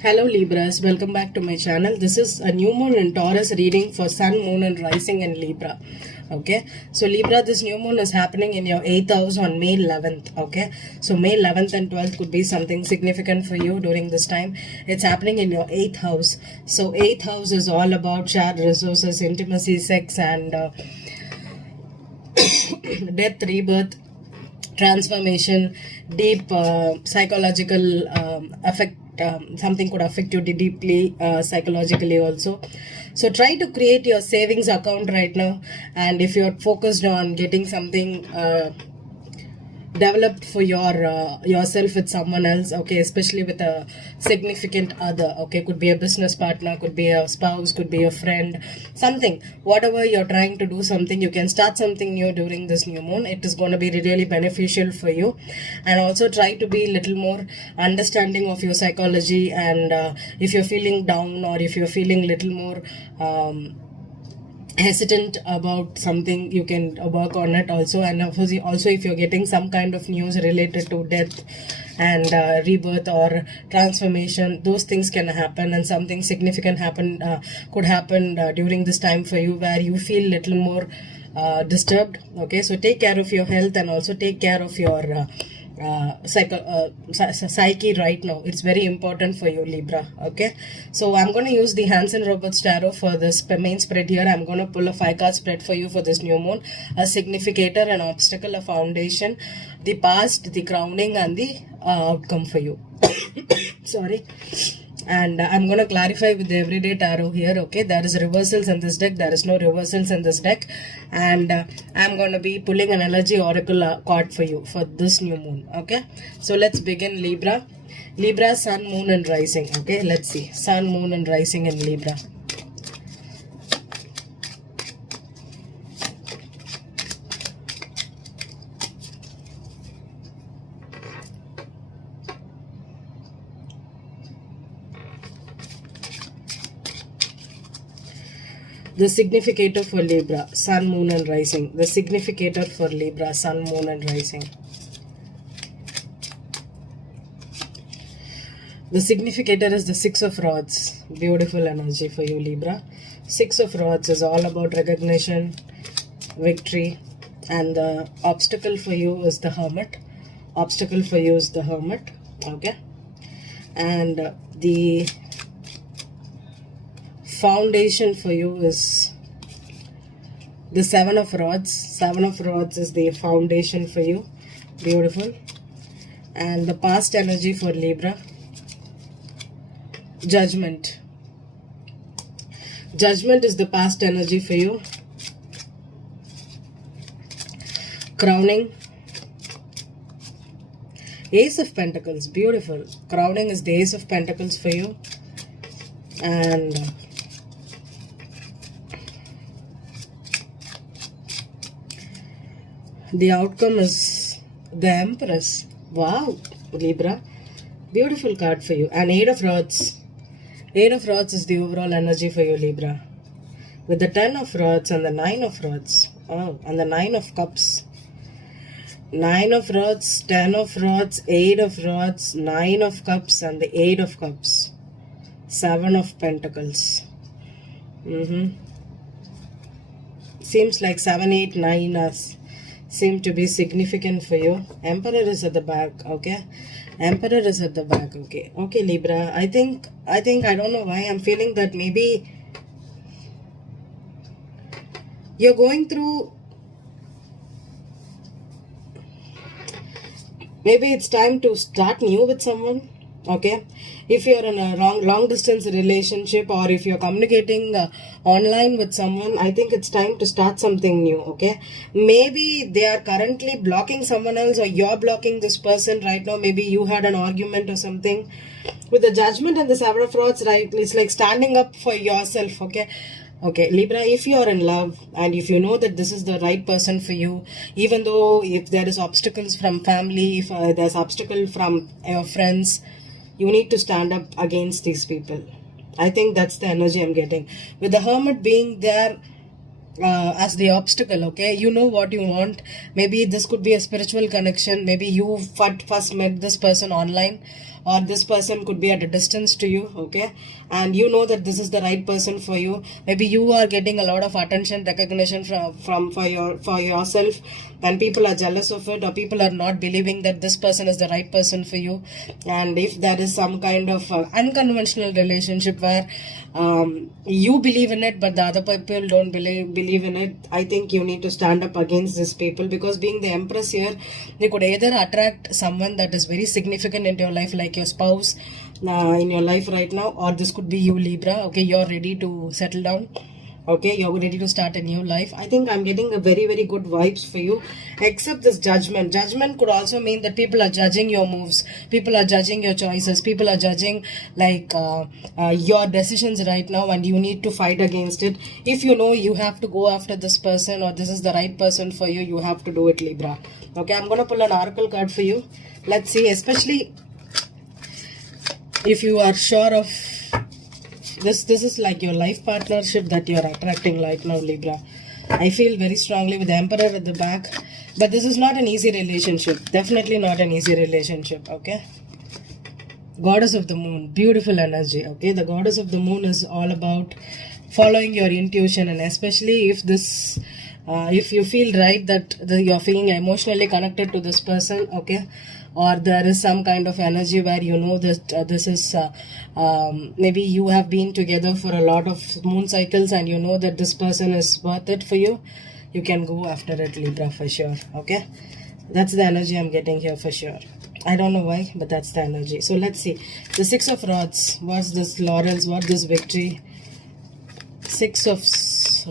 Hello Libras, welcome back to my channel. This is a new moon in Taurus reading for Sun, Moon and Rising in Libra. Okay, so Libra, this new moon is happening in your 8th house on May 11th. Okay, so May 11th and 12th could be something significant for you during this time. It's happening in your 8th house. So 8th house is all about shared resources, intimacy, sex and death, rebirth, transformation, deep psychological affect. Something could affect you deeply psychologically also. So try to create your savings account right now, and if you're focused on getting something developed for yourself with someone else, okay, especially with a significant other, okay, could be a business partner, could be a spouse, could be a friend, something, whatever you're trying to do, something, you can start something new during this new moon. It is going to be really beneficial for you. And also try to be a little more understanding of your psychology, and if you're feeling down or if you're feeling little more hesitant about something, you can work on it also. And also if you're getting some kind of news related to death and rebirth or transformation, those things can happen, and something significant could happen during this time for you, where you feel little more disturbed. Okay, so take care of your health and also take care of your psyche right now. It's very important for you, Libra. Okay, so I'm going to use the Hanson Roberts Tarot for this main spread here. I'm going to pull a 5-card spread for you for this new moon: a significator, an obstacle, a foundation, the past, the grounding, and the outcome for you. Sorry. And I'm going to clarify with the everyday tarot here. Okay, there is reversals in this deck, there is no reversals in this deck, and I'm going to be pulling an energy oracle card for you for this new moon. Okay, so let's begin. Libra, Sun, Moon and Rising. Okay, let's see Sun, Moon and Rising in Libra. The significator for Libra, Sun, Moon and Rising. The significator for Libra, Sun, Moon and Rising. The significator is the 6 of Rods. Beautiful energy for you, Libra. 6 of Rods is all about recognition, victory, and the obstacle for you is the Hermit. Obstacle for you is the Hermit. Okay. And the foundation for you is the 7 of Rods. 7 of Rods is the foundation for you. Beautiful. And the past energy for Libra, Judgment. Judgment is the past energy for you. Crowning, Ace of Pentacles. Beautiful. Crowning is the Ace of Pentacles for you. And the outcome is the Empress. Wow, Libra. Beautiful card for you. And 8 of Rods. 8 of Rods is the overall energy for you, Libra. With the 10 of Rods and the 9 of Rods. Oh, and the 9 of Cups. 9 of Rods, 10 of Rods, 8 of Rods, 9 of Cups and the 8 of Cups. 7 of Pentacles. Seems like 7, 8, 9 seem to be significant for you. Emperor is at the back. Okay, Emperor is at the back. Okay, Libra. I think I don't know why I'm feeling that maybe you're going through. Maybe it's time to start new with someone. Okay, if you're in a long distance relationship, or if you're communicating online with someone, I think it's time to start something new. Okay, maybe they are currently blocking someone else, or you're blocking this person right now. Maybe you had an argument or something. With the Judgment and the 7 of Rods, right, it's like standing up for yourself. Okay, Libra, if you are in love and if you know that this is the right person for you, even though if there is obstacles from family, if there's obstacle from your friends, you need to stand up against these people. I think that's the energy I'm getting. With the Hermit being there as the obstacle, okay, you know what you want. Maybe this could be a spiritual connection. Maybe you first met this person online, or this person could be at a distance to you, okay, and you know that this is the right person for you. Maybe you are getting a lot of attention, recognition from for yourself, and people are jealous of it, or people are not believing that this person is the right person for you. And if there is some kind of unconventional relationship where you believe in it but the other people don't believe in it, I think you need to stand up against these people, because being the Empress here, you could either attract someone that is very significant in your life, like your spouse in your life right now, or this could be you, Libra. Okay, you're ready to settle down. Okay, you're ready to start a new life. I think I'm getting a very, very good vibes for you, except this judgment. Judgment could also mean that people are judging your moves, people are judging your choices, people are judging like your decisions right now, and you need to fight against it. If you know you have to go after this person, or this is the right person for you, you have to do it, Libra. Okay, I'm gonna pull an oracle card for you. Let's see, especially if you are sure of this is like your life partnership that you are attracting right now, Libra. I feel very strongly with the Emperor at the back, but this is not an easy relationship. Definitely not an easy relationship. Okay, Goddess of the Moon, beautiful energy. Okay, the Goddess of the Moon is all about following your intuition, and especially if this if you feel right that you're feeling emotionally connected to this person, okay, or there is some kind of energy where you know that this is maybe you have been together for a lot of moon cycles and you know that this person is worth it for you, you can go after it, Libra, for sure. Okay, that's the energy I'm getting here for sure. I don't know why, but that's the energy. So let's see the Six of Rods. What's this laurels? What this victory? Six of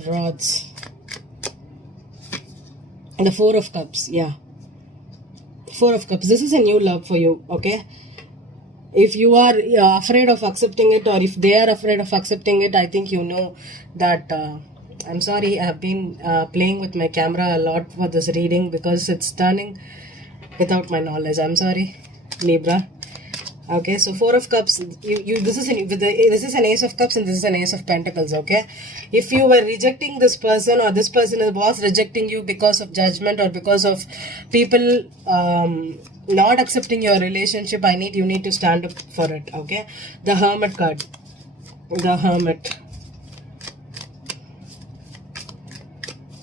Rods. The Four of Cups. Yeah, Four of Cups. This is a new love for you. Okay, if you are afraid of accepting it, or if they are afraid of accepting it, I think you know that I'm sorry, I have been playing with my camera a lot for this reading because it's turning without my knowledge. I'm sorry, Libra. Okay, so Four of Cups, this is an Ace of Cups and this is an Ace of Pentacles. Okay, if you were rejecting this person, or this person was rejecting you because of judgment or because of people not accepting your relationship, you need to stand up for it. Okay, the Hermit card, the Hermit,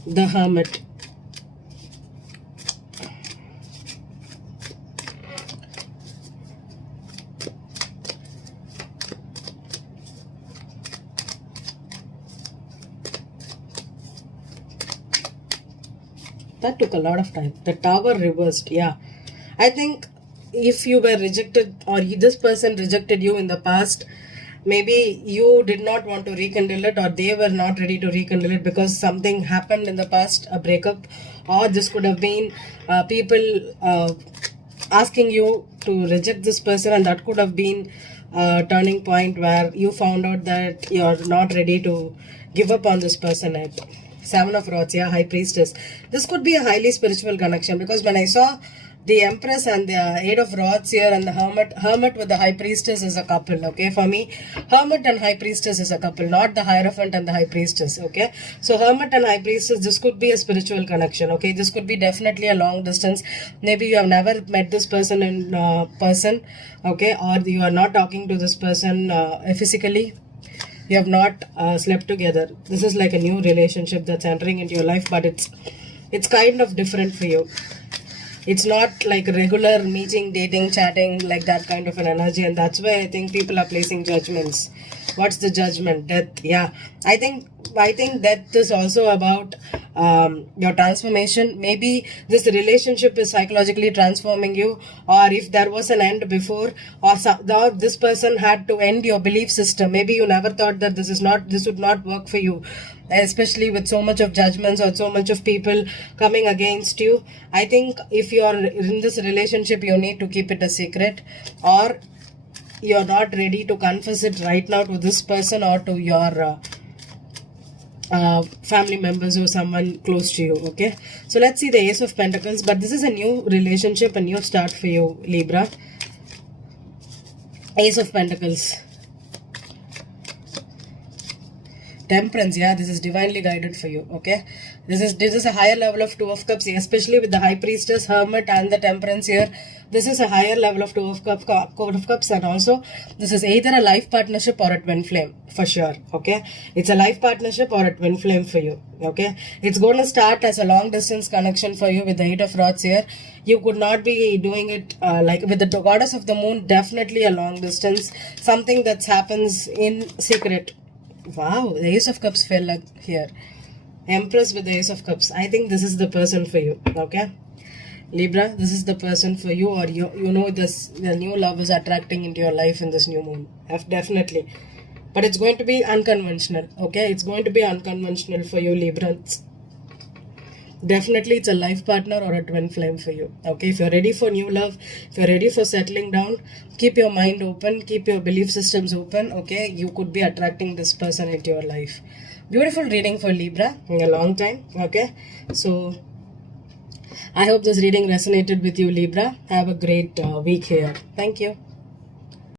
the Hermit. That took a lot of time. The Tower reversed. Yeah, I think if you were rejected, or this person rejected you in the past, maybe you did not want to rekindle it, or they were not ready to rekindle it because something happened in the past, a breakup, or this could have been people asking you to reject this person, and that could have been a turning point where you found out that you're not ready to give up on this person yet. Seven of Rods, yeah, High Priestess. This could be a highly spiritual connection, because when I saw the Empress and the Eight of Rods here and the Hermit with the High Priestess is a couple, okay? For me, Hermit and High Priestess is a couple, not the Hierophant and the High Priestess, okay? So Hermit and High Priestess, this could be a spiritual connection, okay? This could be definitely a long distance. Maybe you have never met this person in person, okay? Or you are not talking to this person physically. You have not slept together. This is like a new relationship that's entering into your life, but it's kind of different for you. It's not like regular meeting, dating, chatting, like that kind of an energy, and that's why I think people are placing judgments. What's the judgment? Death. Yeah, I think death is also about your transformation. Maybe this relationship is psychologically transforming you, or if there was an end before, or this person had to end your belief system. Maybe you never thought that this would not work for you, especially with so much of judgments or so much of people coming against you. I think if you are in this relationship, you need to keep it a secret, or you're not ready to confess it right now to this person or to your family members or someone close to you. Okay, so let's see the Ace of Pentacles, but this is a new relationship, a new start for you, Libra. Ace of Pentacles. Temperance, yeah, this is divinely guided for you, okay? This is a higher level of Two of Cups, especially with the High Priestess, Hermit, and the Temperance here. This is a higher level of Two of Cups, and also this is either a life partnership or a twin flame for sure. Okay, it's a life partnership or a twin flame for you. Okay, it's going to start as a long distance connection for you with the Eight of Rods here. You could not be doing it like with the Goddess of the Moon. Definitely a long distance, something that happens in secret. Wow, the Ace of Cups fell here. Empress with the Ace of Cups. I think this is the person for you. Okay, Libra, this is the person for you, or you know this, the new love is attracting into your life in this new moon. Definitely. But it's going to be unconventional. Okay, it's going to be unconventional for you, Libra. Definitely it's a life partner or a twin flame for you. Okay, if you're ready for new love, if you're ready for settling down, keep your mind open, keep your belief systems open. Okay, you could be attracting this person into your life. Beautiful reading for Libra in a long time. Okay, so I hope this reading resonated with you, Libra. Have a great week here. Thank you.